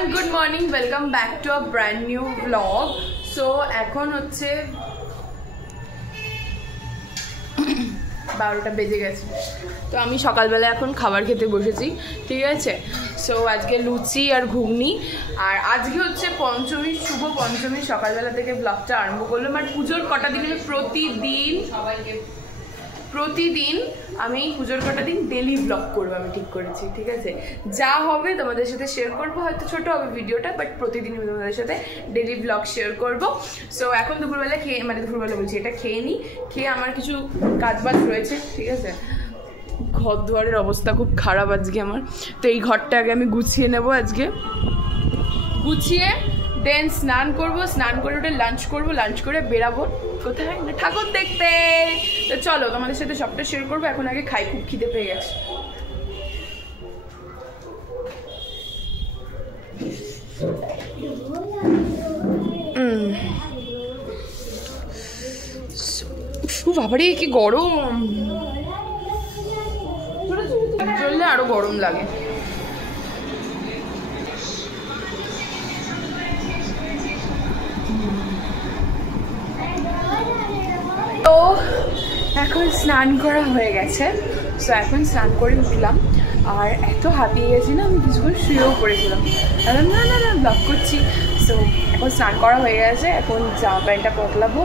everyone, good morning, welcome back to a brand new vlog. So এখন হচ্ছে 12টা বেজে গেছে। তো আমি সকালবেলা এখন খাবার খেতে বসেছি, ঠিক আছে। সো আজকে লুচি আর ঘুগনি, আর আজকে হচ্ছে পঞ্চমী, শুভ পঞ্চমী। সকালবেলা থেকে ব্লগটা আরম্ভ করলাম। আর পুজোর কটা দিন প্রতিদিন আমি পুজোর কটা দিন ডেলি ব্লগ করবো, আমি ঠিক করেছি, ঠিক আছে। যা হবে তোমাদের সাথে শেয়ার করবো, হয়তো ছোট হবে ভিডিওটা, বাট প্রতিদিন আমি তোমাদের সাথে ডেলি ব্লগ শেয়ার করবো। সো এখন দুপুরবেলা দুপুরবেলা বলছি, এটা খেয়ে নিই। খেয়ে আমার কিছু কাজবাজ রয়েছে, ঠিক আছে। ঘর দুয়ারের অবস্থা খুব খারাপ আজকে আমার, তো এই ঘরটা আগে আমি গুছিয়ে নেবো আজকে। গুছিয়ে দেন স্নান করবো, স্নান করে ওটা লাঞ্চ করবো, লাঞ্চ করে বেরাবো কোথায় না ঠাকুর দেখতে। তো চলো তোমাদের সাথে সবটা শেয়ার করবো। এখন আগে খাই, খুব খিদে পেয়ে গেছে। বাবারে কি গরম, চললে আরো গরম লাগে। তো এখন স্নান করা হয়ে গেছে। সো এখন স্নান করে উঠলাম, আর এত হাঁপিয়ে গেছি না, আমি কিছুক্ষণ শুয়েও পড়েছিলাম। না না না ব্লগ করছি। সো এখন স্নান করা হয়ে গেছে, এখন জামা প্যান্টটা বদলাবো,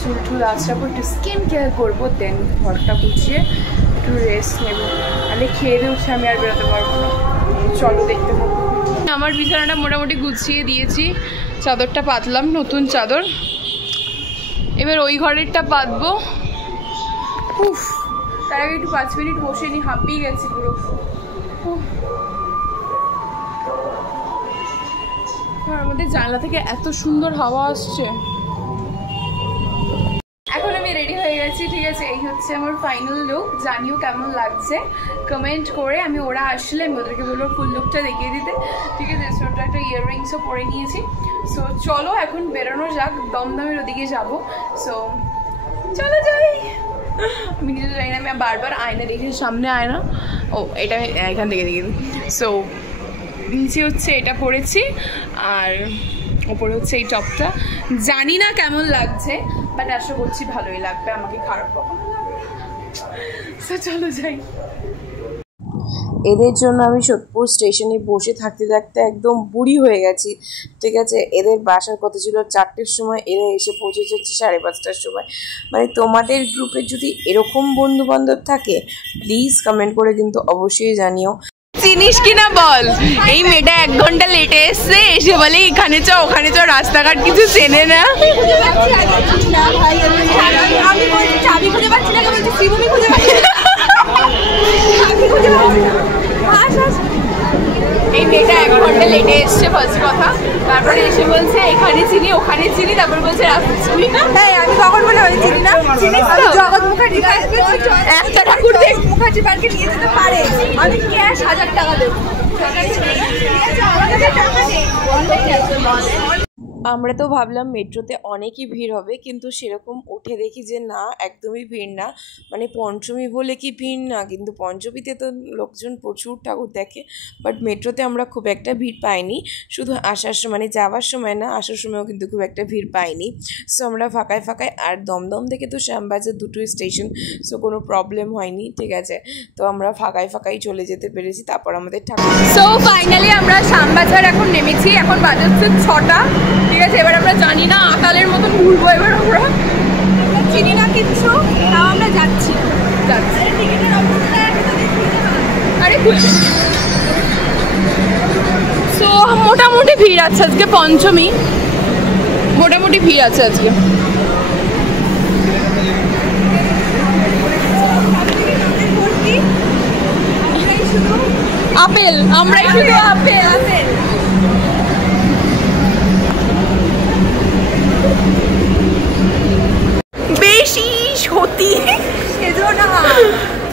চুল টুল আঁচড়াবো, একটু স্কিন কেয়ার করবো, দেন ঘরটা গুছিয়ে একটু রেস্ট নেবো। তাহলে খেয়ে দিয়ে উঠে আমি আর বেরোতে পারবো না। চলো দেখতে পাবো। আমার বিছানাটা মোটামুটি গুছিয়ে দিয়েছি, চাদরটা পাতলাম, নতুন চাদর। এবার ওই ঘরেরটা পাতবো। উফ, তার আগে একটু 5 মিনিট বসে নি, হাঁপিয়ে গেছি পুরো। আমাদের জানলা থেকে এত সুন্দর হাওয়া আসছে। এখন আমি রেডি হয়ে গেছি, ঠিক আছে। এই হচ্ছে আমার ফাইনাল লুক। জানিও কেমন লাগছে কমেন্ট করে। আমি ওরা আসলে আমি ওদেরকে বলবো ফুল লুকটা দেখিয়ে দিতে, ঠিক আছে। ছোট একটা ইয়াররিংসও পরে নিয়েছি। সো চলো এখন বেরোনো যাক, দমদমের ওদিকে যাবো। সো চলো যাই। আমি কিছু জানি না, আমি বারবার আয়না দেখি, সামনে আয়না। ও এটা আমি এখান থেকে দেখি। সো নিচে হচ্ছে এটা পরেছি, আর ওপরে হচ্ছে এই টপটা। জানি না কেমন লাগছে, বাট আশা করছি ভালোই লাগবে, আমাকে খারাপ কখনো লাগবে। সো চলো যাই। এদের জন্য আমি সোদপুর স্টেশনে বসে থাকতে থাকতে একদম বুড়ি হয়ে গেছি, ঠিক আছে। এদের বাসার কথা ছিল 4টের সময়, এরা এসে পৌঁছে যাচ্ছে 5:30টার সময়। মানে তোমাদের গ্রুপে যদি এরকম বন্ধু বান্ধব থাকে, প্লিজ কমেন্ট করে কিন্তু অবশ্যই জানিও। চিনিস কিনা বল, এই মেয়েটা 1 ঘন্টা লেটে এসছে, এসে বলে এখানে চ ওখানে চ, রাস্তাঘাট কিছু চেনে না। এই মেয়েটা 1 ঘন্টা লেটে এসছে ফার্স্ট কথা, তারপরে এসে বলছে এখানে চিনি ওখানে চিনি, তারপর বলছে রাস্তা চিনি না। আমি কখন বলে চিনি না, জগৎ মুখার্জি একটা ঠাকুর দেখ মুখার্জি পার্কে নিয়ে যেতে পারে, আমি ক্যাশ 1000 টাকা দেবো। আমরা তো ভাবলাম মেট্রোতে অনেকই ভিড় হবে, কিন্তু সেরকম উঠে দেখি যে না, একদমই ভিড় না। মানে পঞ্চমী বলে কি ভিড় না, কিন্তু পঞ্চমীতে তো লোকজন প্রচুর ঠাকুর দেখে, বাট মেট্রোতে আমরা খুব একটা ভিড় পাইনি। শুধু আসার সময়, মানে যাওয়ার সময় না, আসার সময়ও কিন্তু খুব একটা ভিড় পাইনি। সো আমরা ফাঁকায় ফাঁকায়, আর দমদম থেকে তো শ্যামবাজার 2টো স্টেশন, সো কোনো প্রবলেম হয়নি, ঠিক আছে। তো আমরা ফাঁকায় ফাঁকায় চলে যেতে পেরেছি। তারপর আমাদের ঠাকুর। সো ফাইনালি আমরা শ্যামবাজার এখন নেমেছি, এখন বাজে হচ্ছে 6টা, ঠিক আছে। এবার আমরা জানি না, আকালের মতন ঘুরবো এবার আমরা, চিনি না কিচ্ছু, তাও আমরা যাচ্ছি। আরে সো মোটামুটি ভিড় আছে আজকে, পঞ্চমী মোটামুটি ভিড় আছে আজকে। আপেল, আমরাই শুধু আপেল। বেশি সত্যি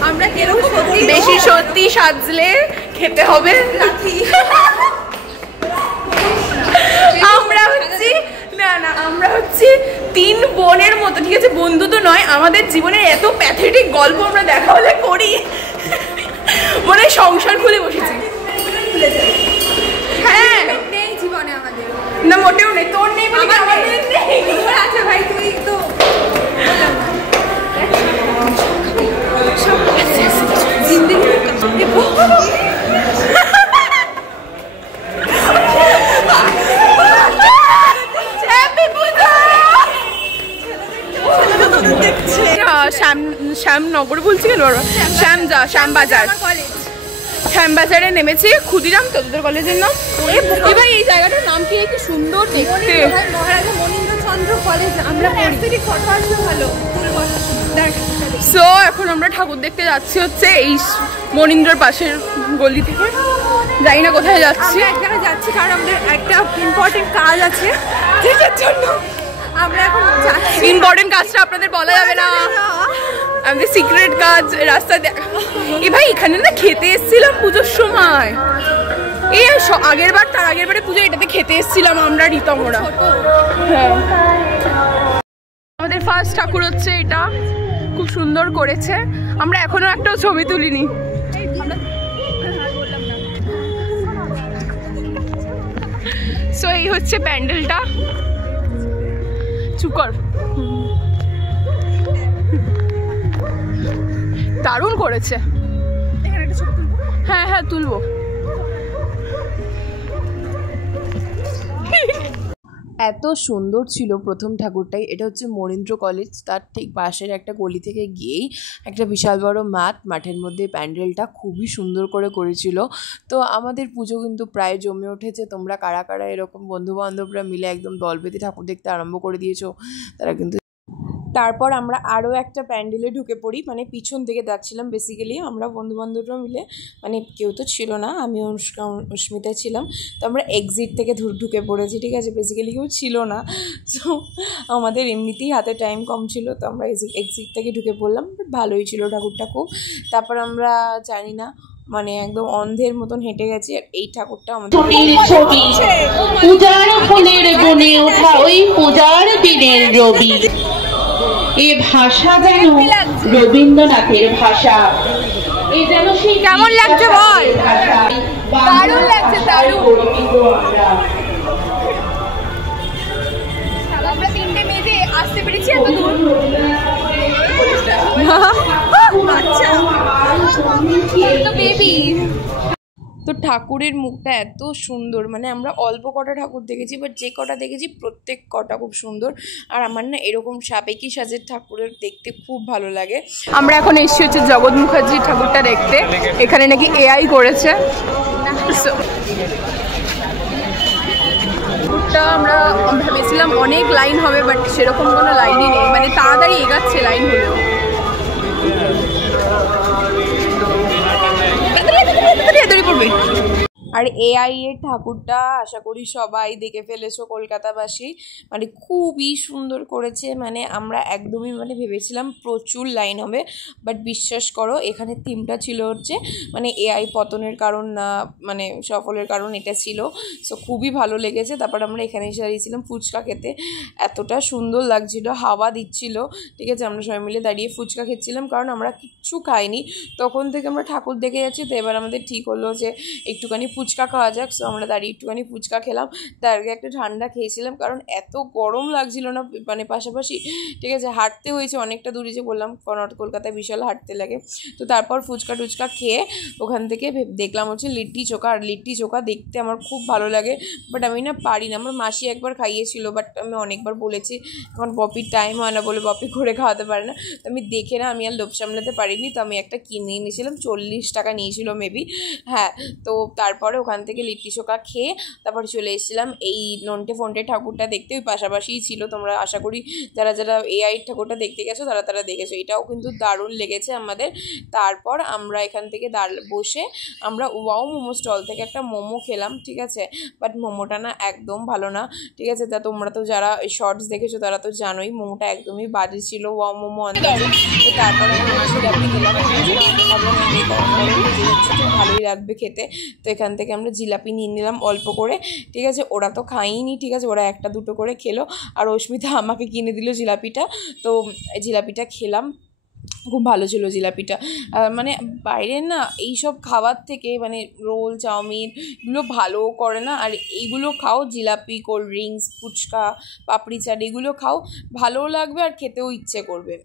আমরা কিরকম বেশি সত্যি সাজলে খেতে হবে। আমরা হচ্ছি না না, আমরা হচ্ছি 3 বোনের মতো, ঠিক আছে। বন্ধু তো নয়, আমাদের জীবনের এত প্যাথেটিক গল্প আমরা দেখা হলে করি, মনে সংসার খুলে বসেছি। হ্যাঁ শ্যামনগর বলছি কেন, শ্যামবাজার, শ্যামবাজারে নেমেছি। ক্ষুদিরাম তো তোদের কলেজের নাম? ভাই এই জায়গাটার নাম কি? কি সুন্দর দেখতে, মহারাজা মনীন্দ্রচন্দ্র কলেজ। আমরা ফটো আসলে ভালো। সো এখন আমরা ঠাকুর দেখতে যাচ্ছি হচ্ছে এই মনীন্দ্রর পাশের গলি থেকে, জানি না কোথায় যাচ্ছি। এক জায়গায় যাচ্ছি কারণ আমাদের একটা ইম্পর্টেন্ট কাজ আছে, যেটার জন্য আমরা এখন যাচ্ছি। ইম্পর্টেন্ট কাজটা আপনাদের বলা যাবে না, আমাদের সিক্রেট কাজ। রাস্তায় এ ভাই এখানে না খেতে এসেছিলাম পুজোর সময়, এই তার আগের বারে পুজো এটাতে খেতে এসেছিলাম আমরা, রিতমরা। হ্যাঁ, আমাদের ফার্স্ট ঠাকুর হচ্ছে এটা, খুব সুন্দর করেছে। আমরা এখনো একটাও ছবি তুলিনি। সো এই হচ্ছে প্যান্ডেলটা, চুকর দারুণ করেছে। হ্যাঁ হ্যাঁ তুলবো। এত সুন্দর ছিল প্রথম ঠাকুরটাই। এটা হচ্ছে মনীন্দ্র কলেজ, তার ঠিক পাশের একটা গলি থেকে গিয়েই একটা বিশাল বড় মাঠের মধ্যে প্যান্ডেলটা খুবই সুন্দর করে করেছিল। তো আমাদের পুজো কিন্তু প্রায় জমে উঠেছে। তোমরা কারা কারা এরকম বন্ধুবান্ধবরা মিলে একদম দল বেঁধে ঠাকুর দেখতে আরম্ভ করে দিয়েছো তারা কিন্তু। তারপর আমরা আরও একটা প্যান্ডেলে ঢুকে পড়ি, মানে পিছন থেকে যাচ্ছিলাম বেসিক্যালি আমরা বন্ধুবান্ধবরা মিলে, মানে কেউ তো ছিল না, আমি অস্মিতা ছিলাম। তো আমরা এক্সিট থেকে ঢুকে পড়েছি, ঠিক আছে, বেসিক্যালি কেউ ছিল না। তো আমাদের এমনিতেই হাতে টাইম কম ছিল, তো আমরা এক্সিট থেকে ঢুকে পড়লাম। বাট ভালোই ছিল ঠাকুরটা খুব। তারপর আমরা জানি না মানে একদম অন্ধের মতন হেঁটে গেছি। আর এই ঠাকুরটা আমাদের পূজার ফুলের বনে ওঠা ওই পূজার দিনের রবি, এ ভাষা যেন রবীন্দ্রনাথের ভাষা। এ যেন সেই কেমন লাগছে বল? দারুণ লাগছে, দারুণ। আমরা তিনটে মেয়ে আসতে পেরেছি এত দূর। বেবি তো ঠাকুরের মুখটা এত সুন্দর, মানে আমরা অল্প কটা ঠাকুর দেখেছি, বাট যে কটা দেখেছি প্রত্যেক কটা খুব সুন্দর। আর আমার না এরকম সাবেকি সাজের ঠাকুরের দেখতে খুব ভালো লাগে। আমরা এখন এসেছি হচ্ছে জগৎ মুখার্জির ঠাকুরটা দেখতে। এখানে নাকি এআই করেছে। ঠাকুরটা আমরা ভেবেছিলাম অনেক লাইন হবে, বাট সেরকম কোনো লাইনই নেই, মানে তাড়াতাড়ি এগাচ্ছে লাইন হলেও। আর এআই এর ঠাকুরটা আশা করি সবাই দেখে ফেলেছো কলকাতাবাসী, মানে খুবই সুন্দর করেছে। মানে আমরা একদমই মানে ভেবেছিলাম প্রচুর লাইন হবে, বাট বিশ্বাস করো এখানে থিমটা ছিল হচ্ছে মানে এআই পতনের কারণ না, মানে সফলের কারণ এটা ছিল। সো খুবই ভালো লেগেছে। তারপর আমরা এখানে এসে দাঁড়িয়েছিলাম ফুচকা খেতে, এতটা সুন্দর লাগছিল, হাওয়া দিচ্ছিল, ঠিক আছে। আমরা সবাই মিলে দাঁড়িয়ে ফুচকা খেচ্ছিলাম, কারণ আমরা কিচ্ছু খাইনি তখন থেকে, আমরা ঠাকুর দেখে যাচ্ছি। তো এবার আমাদের ঠিক হলো যে একটুখানি ফুচকা খাওয়া যাক। সো আমরা দাঁড়িয়ে একটুখানি ফুচকা খেলাম, তার আগে একটা ঠান্ডা খেয়েছিলাম, কারণ এত গরম লাগছিল না, মানে পাশাপাশি, ঠিক আছে। হাঁটতে হয়েছে অনেকটা দূরে, যে বললাম নর্থ কলকাতায় বিশাল হাঁটতে লাগে। তো তারপর ফুচকা টুচকা খেয়ে ওখান থেকে দেখলাম হচ্ছে লিট্টি চোখা। আর লিট্টি চোখা দেখতে আমার খুব ভালো লাগে, বাট আমি না পারি না। আমার মাসি একবার খাইয়েছিল, বাট আমি অনেকবার বলেছি, এখন বপির টাইম হয় না বলে বপি করে খাওয়াতে পারে না। তো আমি দেখে না আমি আর লোভ সামলাতে পারিনি, তো আমি একটা কিনে নিয়েছিলাম, 40 টাকা নিয়েছিল মেবি। হ্যাঁ, তো তারপরে ওখান থেকে লিট্টি চোখা খেয়ে তারপরে চলে এসেছিলাম এই নন্টে ফন্টে ঠাকুরটা দেখতে। ওই পাশাপাশিই ছিল, তোমরা আশা করি যারা যারা এআই ঠাকুরটা দেখতে গেছো তারা দেখেছো। এটাও কিন্তু দারুণ লেগেছে আমাদের। তারপর আমরা এখান থেকে বসে আমরা ওয়াও মোমো স্টল থেকে একটা মোমো খেলাম, ঠিক আছে। বাট মোমোটা না একদম ভালো না, ঠিক আছে। তা তোমরা তো যারা শর্টস দেখেছো তারা তো জানোই মোমোটা একদমই বাজে ছিল, ওয়াও মোমো আনতে। তো তারপর আমি জিলাপি খেলাম, ভালোই লাগবে খেতে। তো এখান থেকে আমরা জিলাপি নিয়ে নিলাম অল্প করে, ঠিক আছে। ওরা তো খাইনি, ঠিক আছে, ওরা একটা দুটো করে খেলো, আর অস্মিতা আমাকে কিনে দিল জিলাপিটা। তো জিলাপিটা খেলাম, খুব ভালো ছিল জিলাপিটা। মানে বাইরের না এইসব খাবার থেকে, মানে রোল চাউমিন এগুলো ভালো করে না, আর এইগুলো খাও, জিলাপি, কোল্ড ড্রিঙ্কস, ফুচকা, পাপড়ি চাট এগুলো খাও, ভালোও লাগবে আর খেতেও ইচ্ছে করবে।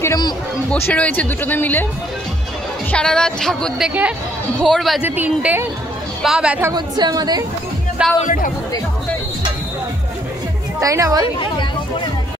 কিরম বসে রয়েছে দুটোতে মিলে সারা রাত ঠাকুর দেখে, ভোর বাজে 3টে, পা ব্যথা করছে আমাদের, তাও আমরা ঠাকুর দেখব। তাই না বল?